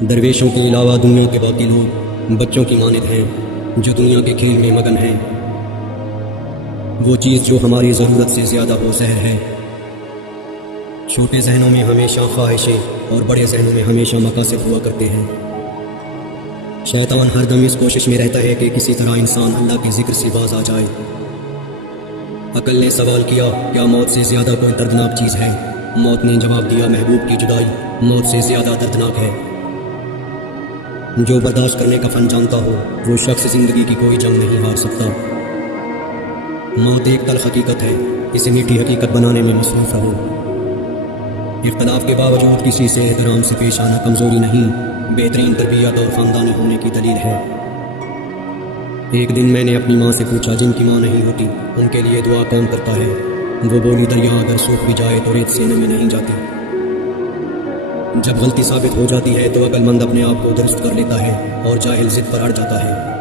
درویشوں کے علاوہ دنیا کے باقی لوگ بچوں کی مانند ہیں جو دنیا کے کھیل میں مگن ہیں۔ وہ چیز جو ہماری ضرورت سے زیادہ ہو زہر ہے۔ چھوٹے ذہنوں میں ہمیشہ خواہشیں اور بڑے ذہنوں میں ہمیشہ مقاصد ہوا کرتے ہیں۔ شیطان ہر دم اس کوشش میں رہتا ہے کہ کسی طرح انسان اللہ کے ذکر سے باز آ جائے۔ عقل نے سوال کیا، کیا موت سے زیادہ کوئی دردناک چیز ہے؟ موت نے جواب دیا، محبوب کی جدائی موت سے زیادہ دردناک ہے۔ جو برداشت کرنے کا فن جانتا ہو وہ شخص زندگی کی کوئی جنگ نہیں ہار سکتا۔ موت ایک تلخ حقیقت ہے، اسے میٹھی حقیقت بنانے میں مصروف رہو۔ اختلاف کے باوجود کسی سے احترام سے پیش آنا کمزوری نہیں، بہترین تربیت اور خاندانی ہونے کی دلیل ہے۔ ایک دن میں نے اپنی ماں سے پوچھا، جن کی ماں نہیں ہوتی ان کے لیے دعا کون کرتا ہے؟ وہ بولی، دریا اگر سوکھ بھی جائے تو ریت سینے میں نہیں جاتی۔ جب غلطی ثابت ہو جاتی ہے تو عقل مند اپنے آپ کو درست کر لیتا ہے اور جاہل ضد پر اڑ جاتا ہے۔